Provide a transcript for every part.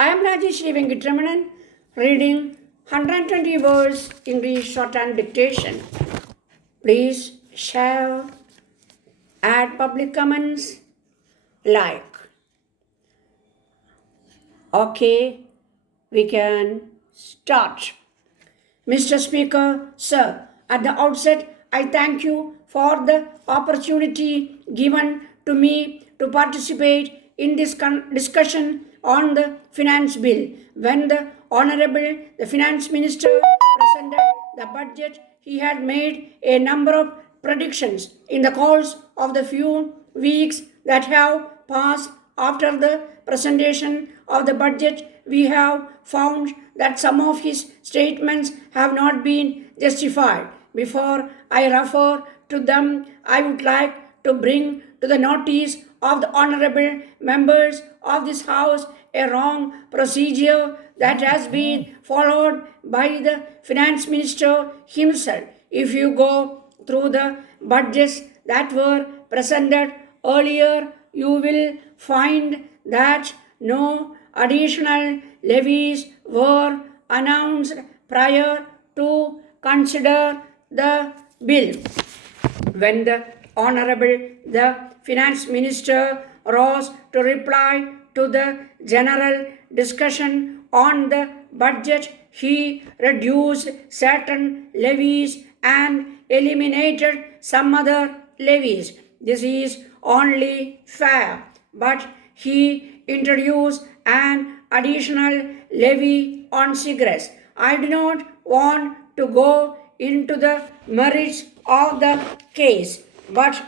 I am Rajeshri Venkatramanan, reading 120 words English shorthand dictation. Please share, add public comments, like. Okay, we can start. Mr. Speaker, sir, at the outset, I thank you for the opportunity given to me to participate in this discussion on the finance bill. When the Honorable the Finance Minister presented the budget, he had made a number of predictions in the course of the few weeks that have passed after the presentation of the budget. We have found that some of his statements have not been justified. Before I refer to them, I would like to bring to the notice of the honorable members of this House a wrong procedure that has been followed by the Finance Minister himself. If you go through the budgets that were presented earlier, you will find that no additional levies were announced prior to consider the bill. When the Honorable the Finance Minister rose to reply to the general discussion on the budget, he reduced certain levies and eliminated some other levies. This is only fair, but he introduced an additional levy on cigarettes. I do not want to go into the merits of the case, but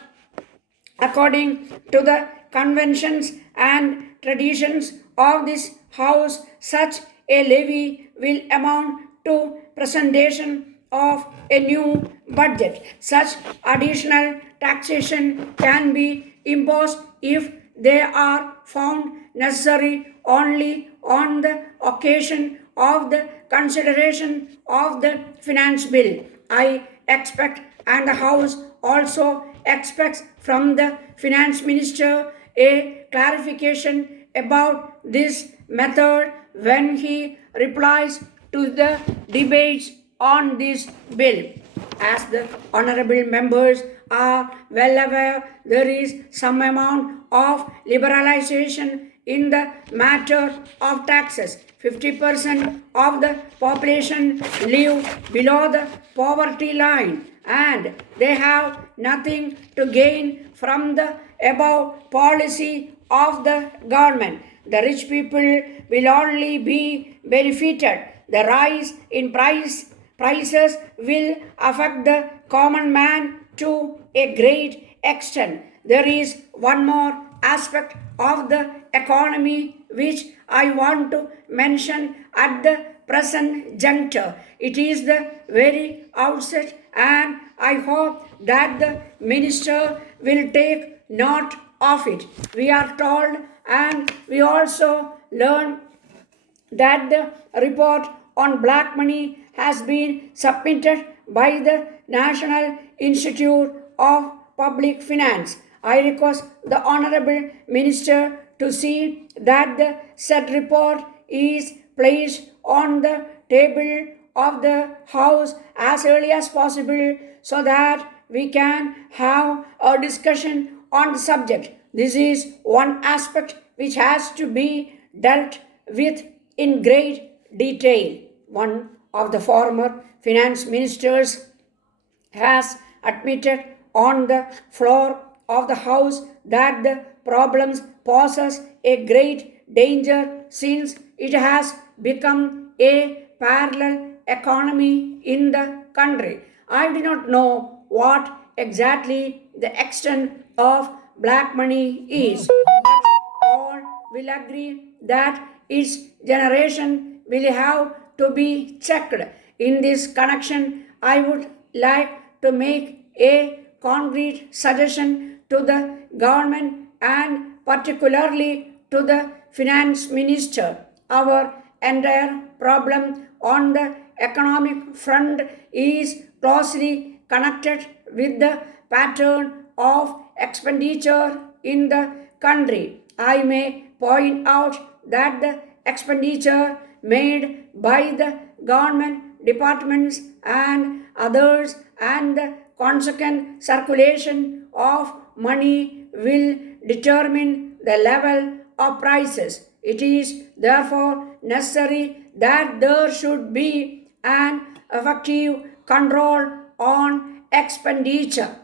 according to the conventions and traditions of this House, such a levy will amount to presentation of a new budget. Such additional taxation can be imposed if they are found necessary only on the occasion of the consideration of the finance bill. I expect, and the House also expects from the Finance Minister a clarification about this method when he replies to the debates on this bill. As the honorable members are well aware, there is some amount of liberalization in the matter of taxes. 50% of the population live below the poverty line, and they have nothing to gain from the above policy of the government. The rich people will only be benefited. The rise in prices will affect the common man to a great extent. There is one more aspect of the economy which I want to mention at the present juncture. It is the very outset, and I hope that the minister will take note of it. We are told, and we also learn, that the report on black money has been submitted by the National Institute of Public Finance. I request the Honorable Minister to see that the said report is placed on the table of the House as early as possible so that we can have a discussion on the subject. This is one aspect which has to be dealt with in great detail. One of the former finance ministers has admitted on the floor of the House that the problems poses a great danger since it has become a parallel economy in the country. I do not know what exactly the extent of black money is, but all will agree that its generation will have to be checked. In this connection, I would like to make a concrete suggestion to the government and particularly to the finance minister. Our entire problem on the economic front is closely connected with the pattern of expenditure in the country. I may point out that the expenditure made by the government departments and others, and the consequent circulation of money will determine the level of prices. It is therefore necessary that there should be an effective control on expenditure.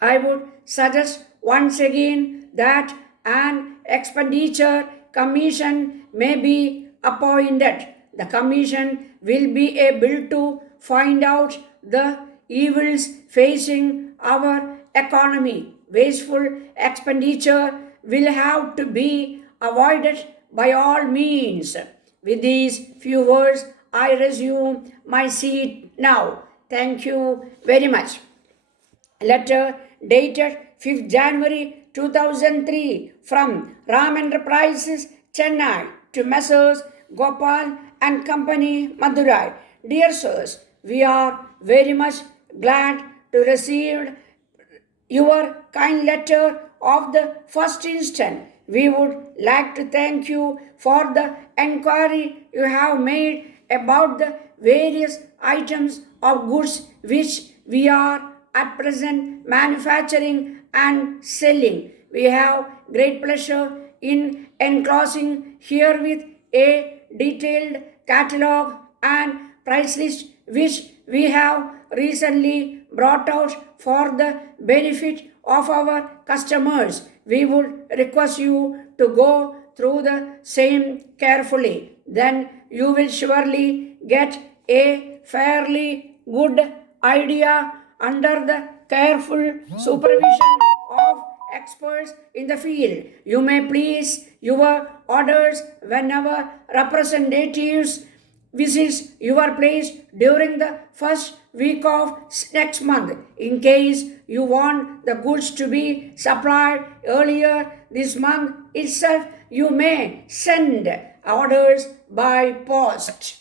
I would suggest once again that an expenditure commission may be appointed. The commission will be able to find out the evils facing our economy. Wasteful expenditure will have to be avoided by all means. With these few words, I resume my seat now. Thank you very much. Letter dated 5th January 2003 from Ram Enterprises, Chennai to Messrs. Gopal and Company, Madurai. Dear sirs, we are very much glad to receive your kind letter of the first instant. We would like to thank you for the enquiry you have made about the various items of goods which we are at present manufacturing and selling. We have great pleasure in enclosing herewith a detailed catalog and price list which we have recently brought out for the benefit of our customers. We would request you to go through the same carefully. Then you will surely get a fairly good idea under the careful supervision of experts in the field. You may place your orders whenever representatives visits your place during the first week of next month. In case you want the goods to be supplied earlier this month itself, you may send orders by post.